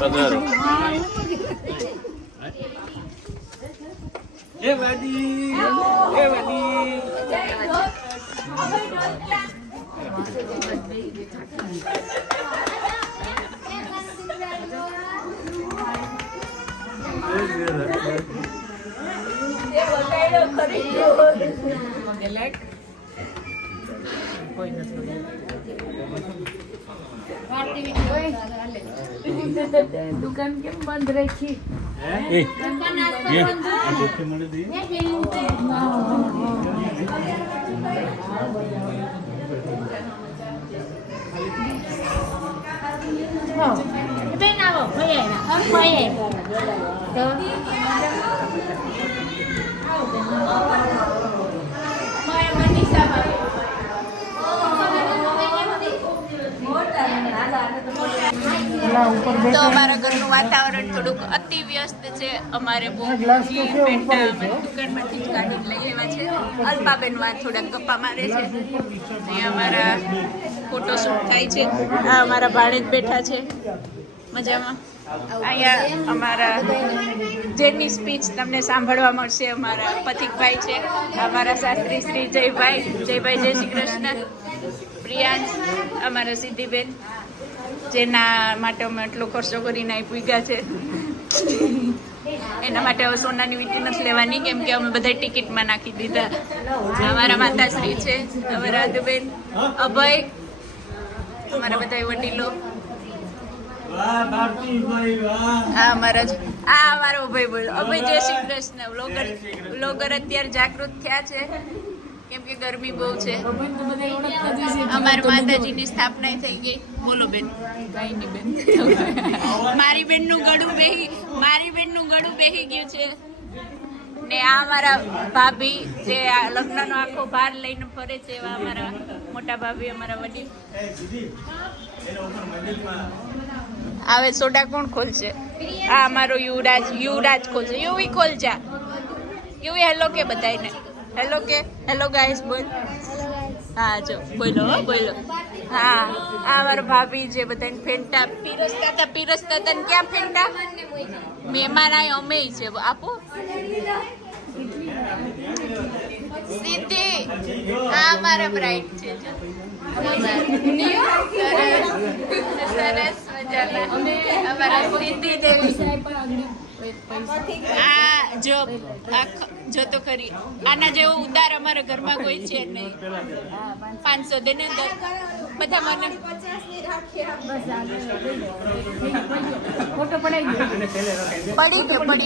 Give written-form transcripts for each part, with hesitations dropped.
પધારો. એ વાડી એ વાડી દુકાન કેમ બંધ રાખી? બેન આવો તો અમારા ઘરનું વાતાવરણ થોડુંક અતિ વ્યસ્ત છે. અમારે બહુ દુકાનમાંથી કાઢીને લઈ લેવા છે. અલ્પાબેન થોડાક ગપ્પા મારે છે. અહીંયા અમારા ફોટોશૂટ થાય છે. આ અમારા ભાણેજ બેઠા છે મજામાં. અહીંયા અમારા જેની સ્પીચ તમને સાંભળવા મળશે અમારા પથિકભાઈ છે. અમારા શાસ્ત્રી શ્રી જયભાઈ જય શ્રી કૃષ્ણ. પ્રિયાંશ અમારા સિદ્ધિબેન જેના માટે અમે એટલો ખર્ચો કરીને અહીં પૂગ્યા છે. એના માટે હવે સોનાની વીંટી નથી લેવાની, કેમ કે અમે બધા ટિકિટમાં નાખી દીધા. અમારા માતાશ્રી છે, અમારા રાધુબેન, અભય, અમારા બધા વડીલો. આ અમારો અભય બોલો. અભય જય શ્રી કૃષ્ણ. વ્લોગર અત્યારે જાગૃત થયા છે કેમ કે ગરમી બહુ છે. અમારા માતાજીની સ્થાપના થઈ ગઈ. બોલો બેન. મારી બેનનું ગળું બેહી ગયું છે. ને આ અમારા ભાભી જે આ લગ્નનો આખો ભાર લઈને ફરે છે, એવા અમારા મોટા ભાભી, અમારા વડીલ. આવે સોડા કોણ ખોલશે? આ અમારો યુવરાજ ખોલશે. યુવી ખોલ જા. યુવી હેલો કે બધાને. હેલો ગાઈસ બોલ. હા જો બોલો હા. આ અમારા ભાભી જે બધાને ફેંટા પીરસતા હતા ને ક્યાં ફેંટા મહેમાન આય અમે છે. આપો સિદ્ધિ. આ અમારા બ્રાઇડ છે. સરસ મજાના અમારા સિદ્ધિ દેવી. આ જો તો ખરી, આના જેવો ઉદાર અમારા ઘરમાં કોઈ છે નહીં. 500 દેને બધા મને ફોટો પડી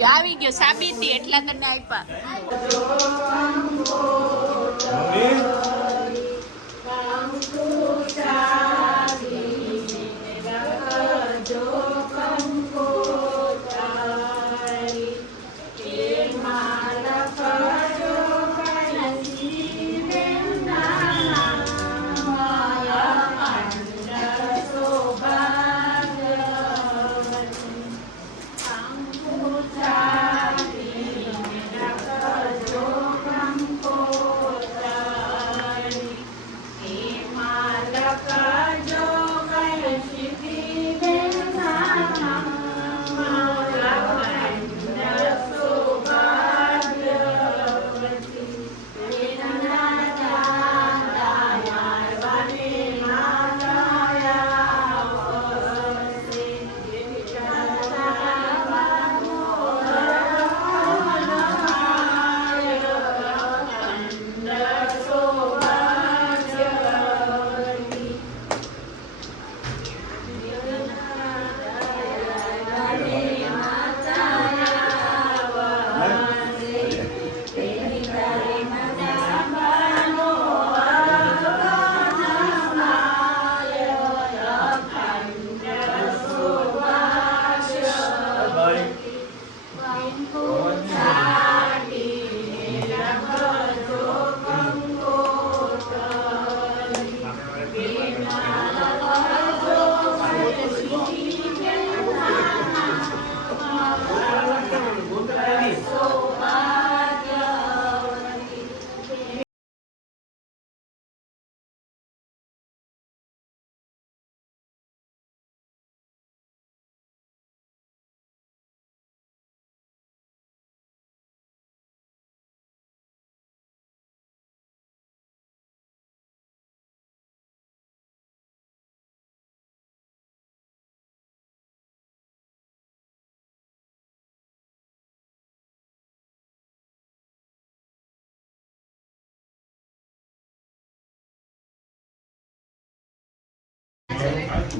ગયો આવી ગયો. સાબિતી એટલા તને આપ્યા.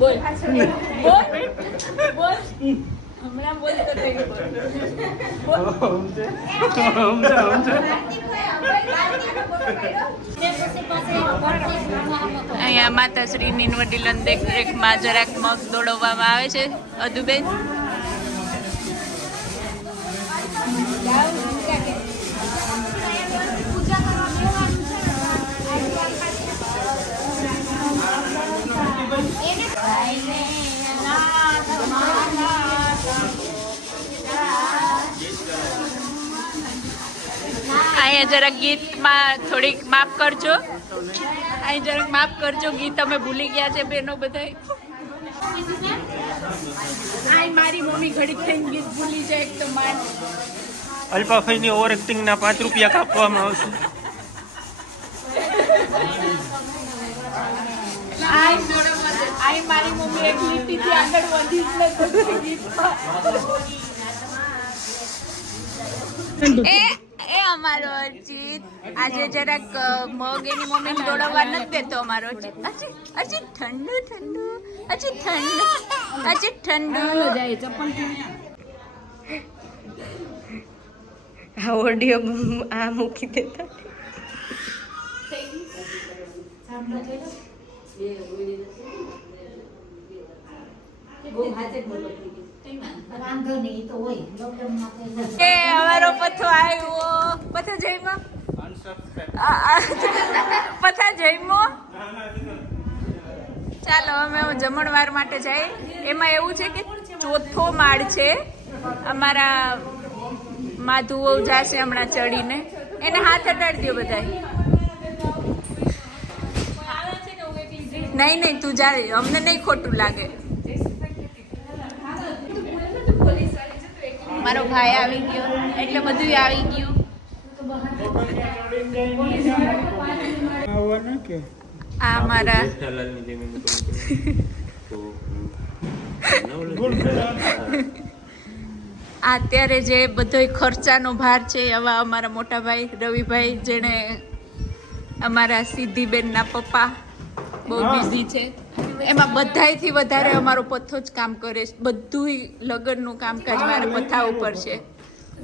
બોલ બોલ બોલ હમણાં બોલતો થઈ અહીંયા માતાશ્રીની વડીલન દેખરેખમાં જરાક મગ દોડવામાં આવે છે. અદુબેન અહીંયા જરાક ગીતમાં થોડીક માફ કરજો. અહીં જરાક માફ કરજો, ગીત અમે ભૂલી ગયા છે બેનો બધા. અહીં મારી મમ્મી ઘડીક થઈને ગીત ભૂલી જાય એક તો માન. અલ્પાભાઈની ઓવર એક્ટિંગના 5 રૂપિયા કાપવામાં આવશે. અહીં મારી મમ્મી એક લીટીથી આગળ વધી જ નથી ગીતમાં. એ અમારો અર્ચિત આજે જરાક મગ એની મમ્મીને દોડવા નથી દેતો. અમારો અર્ચિત અર્ચિત ઠંડુ ઠંડુ અર્ચિત ઠંડુ અર્ચિત ઠંડુ જાય ચપ્પલ આ ઓડિયો આ મૂકી દેતા. એ અમારો પથ્થો આવ્યો. પથ્થો જઈમાં પથ્થા જઈમો. ચાલો અમે જમણવાર માટે જઈએ. એમાં એવું છે કે 4થો માળ છે. અમારા માધુઓ જાશે હમણાં ચડીને. એને હાથ અડાડી દો બધા. નહીં તું જા, અમને નહીં ખોટું લાગે. મારો ભાઈ આવી ગયો એટલે બધું આવી ગયું. આ મારા અત્યારે જે બધો ખર્ચાનો ભાર છે એવા અમારા મોટા ભાઈ રવિભાઈ, જેણે અમારા સિદ્ધિબેનના પપ્પા બહુ બિઝી છે. એમાં બધાયથી વધારે અમારો પથ્થો જ કામ કરે છે. બધું લગ્નનું કામકાજ મારા પથ્થા ઉપર છે.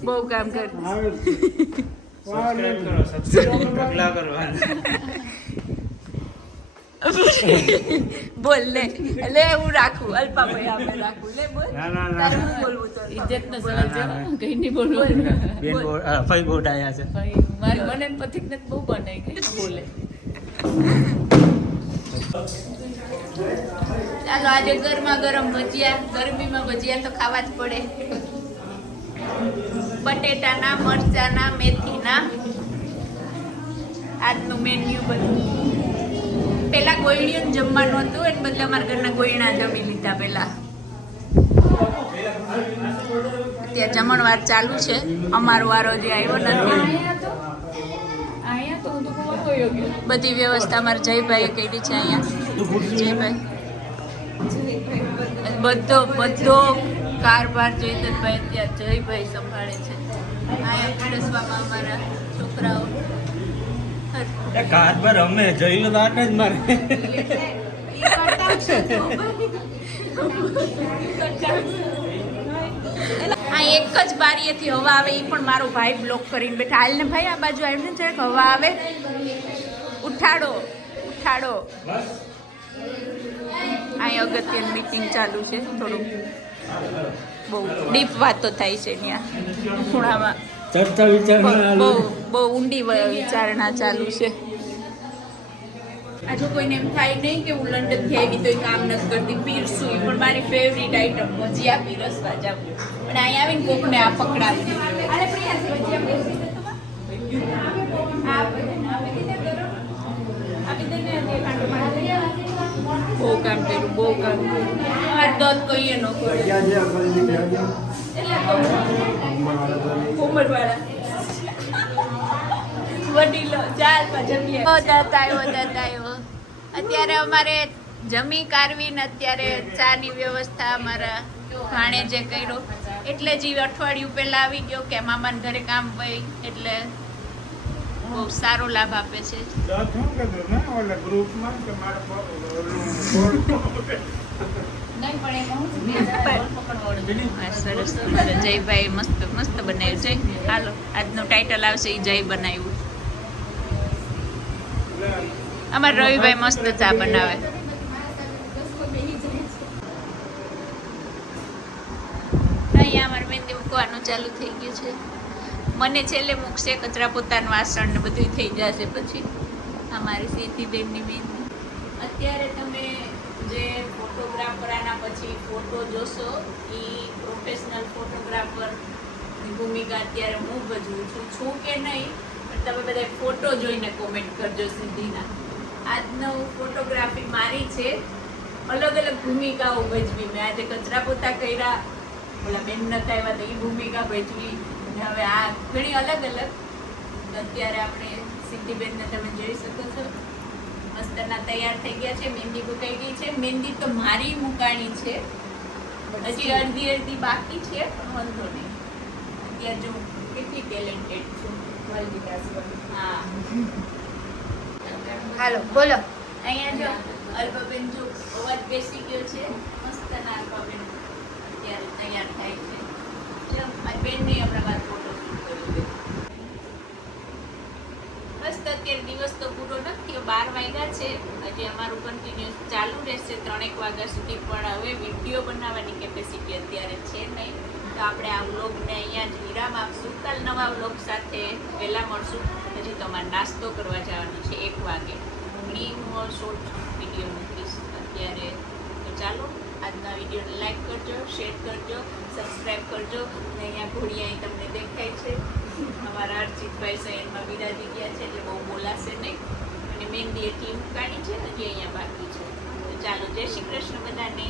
બહુ કામ કરે. બોલ લે હું રાખું. અલ્પાભાઈ આપણે રાખું. લે બોલ. તારે શું બોલવું તો? ઇજ્જત નો સવાલ છે, કઈ નહીં બોલવું. ભાઈ બોડાયા છે. મારી મને પથિક ને બહુ બનાય કઈ બોલે. ચાલો આજે ગરમા ગરમ ભજીયા. ગરમીમાં ભજીયા તો ખાવા જ પડે. બટેટાના, મરચાના, મેથીના. આજનું મેન્યુ બધું. પેલા ગોયણિયું જમવાનું હતું, એને બદલે અમારા ઘરના ગોયણા જમી લીધા પેલા. અત્યારે જમણવાર ચાલુ છે. અમારો વારો જે આવ્યો નથી. બધી વ્યવસ્થા અમારા જયભાઈએ કરી છે. અહીંયા જયભાઈ બધો કારભાર જયદત્તભાઈ અત્યારે જયભાઈ સંભાળે છે. અહીંયા પીરસવામાં અમારા છોકરાઓ. કારભાર અમે જઈ લો આટલે જ મારે. આ એક જ બારીએથી હવા આવે. એ પણ મારો ભાઈ બ્લોક કરીને બેઠા. હાલ ને ભાઈ આ બાજુ આવીને છે હવા આવે. ઉઠાડો. અહીં અગત્યની મીટિંગ ચાલુ છે. થોડું બહુ ડીપ વાતો થાય છે ત્યાં ખૂણામાં. ચર્ચા વિચારણા બહુ ઊંડી વિચારણા ચાલુ છે. આ જો કોઈને એમ થાય નહીં કે હું લંડનથી આવી તો કામ નથી કરતી, પીરસું. પણ મારી ફેવરિટ આઈટમ ભજીયા પીરસવા જાઉં. પણ અહીંયા આવીને કોકને આ પકડાવી. અરે પ્રિયા ભજીયા પીરસી દે તો બહુ કામ કર્યું. અમારે દત્ત કહીએ ન પડે. ઉમરવાળા વડીલો ચાલ જમીએ. દત્ત આવ્યો. અત્યારે અમારે જમી કારવીને અત્યારે ચાની વ્યવસ્થા અમારા ભાણે જે કર્યો. એટલે જ અઠવાડિયું પહેલા આવી ગયો કે મામાને ઘરે કામ હોય એટલે બહુ સારો લાભ આપે છે. નહીં પણ એમાં હું બે પકડવાળું આ સરસ અમારા જયભાઈ મસ્ત મસ્ત બનાવ્યું છે. હાલો આજનું ટાઇટલ આવશે ઈ જય બનાવ્યું. અમારા રવિભાઈ મસ્ત ચા બનાવે. અહીંયા અમારે મહેંદી મૂકવાનું ચાલુ થઈ ગયું છે. મને છેલ્લે મૂકશે, કચરા પોતાનું વાસણ ને બધું થઈ જશે પછી. અમારી સીધી બેનની મહેંદી. અત્યારે તમે જે ફોટોગ્રાફર આના પછી ફોટો જોશો એ પ્રોફેશનલ ફોટોગ્રાફરની ભૂમિકા અત્યારે હું ભજવું છું કે નહીં, પણ તમે બધા ફોટો જોઈને કોમેન્ટ કરજો સીધીના. આજનો ફોટોગ્રાફી મારી છે, અલગ અલગ ભૂમિકાઓ ભજવી. મેં આજે કચરા પોતા કર્યા, ઓલા બેન નતા આવ્યા તો એ ભૂમિકા ભજવી, અને હવે આ ઘણી અલગ અલગ. અત્યારે આપણે સિદ્ધિબેનને તમે જોઈ શકો છો મસ્તના તૈયાર થઈ ગયા છે. મહેંદી મુકાઈ ગઈ છે. મહેંદી તો મારી મુકાણી છે, હજી અડધી અડધી બાકી છે, પણ વાંધો નહીં. અત્યારે જો કેટલી ટેલેન્ટેડ છું. હા હાલો બોલો. અહીંયા જો અલ્પાબેન જો અવાજ બેસી ગયો છે. મસ્તના અલ્પાબેન અત્યારે તૈયાર થાય છે. જો મારી બેનની હમણાં બાદ ફોટો શૂટ કર્યું છે. બસ તો અત્યારે દિવસ તો પૂરો નથી થયો, 12 વાગ્યા છે. હજી અમારું કન્ટિન્યુઅસ ચાલુ રહેશે 3 વાગ્યા સુધી, પણ હવે વિડીયો બનાવવાની કેપેસિટી અત્યારે છે નહીં. તો આપણે આ વ્લોગને અહીંયા જ વિરામ આપશું. કાલ નવા વ્લોગ સાથે વહેલા મળશું. હજી તો અમારે નાસ્તો કરવા જવાનું છે 1 વાગે. હું શોર્ટ વિડીયો મૂકીશ અત્યારે. તો ચાલો આજના વિડીયોને લાઈક કરજો, શેર કરજો, સબસ્ક્રાઈબ કરજો. અને અહીંયા ઘોડી અહીં તમને દેખાય છે. અમારા અર્ચિતભાઈ શહેરમાં બિરાજી ગયા છે, એટલે બહુ બોલાશે નહીં. અને મહેંદી એટલી મુકાણી છે, હજી અહીંયા બાકી છે. તો ચાલો, જય શ્રી કૃષ્ણ બધાને.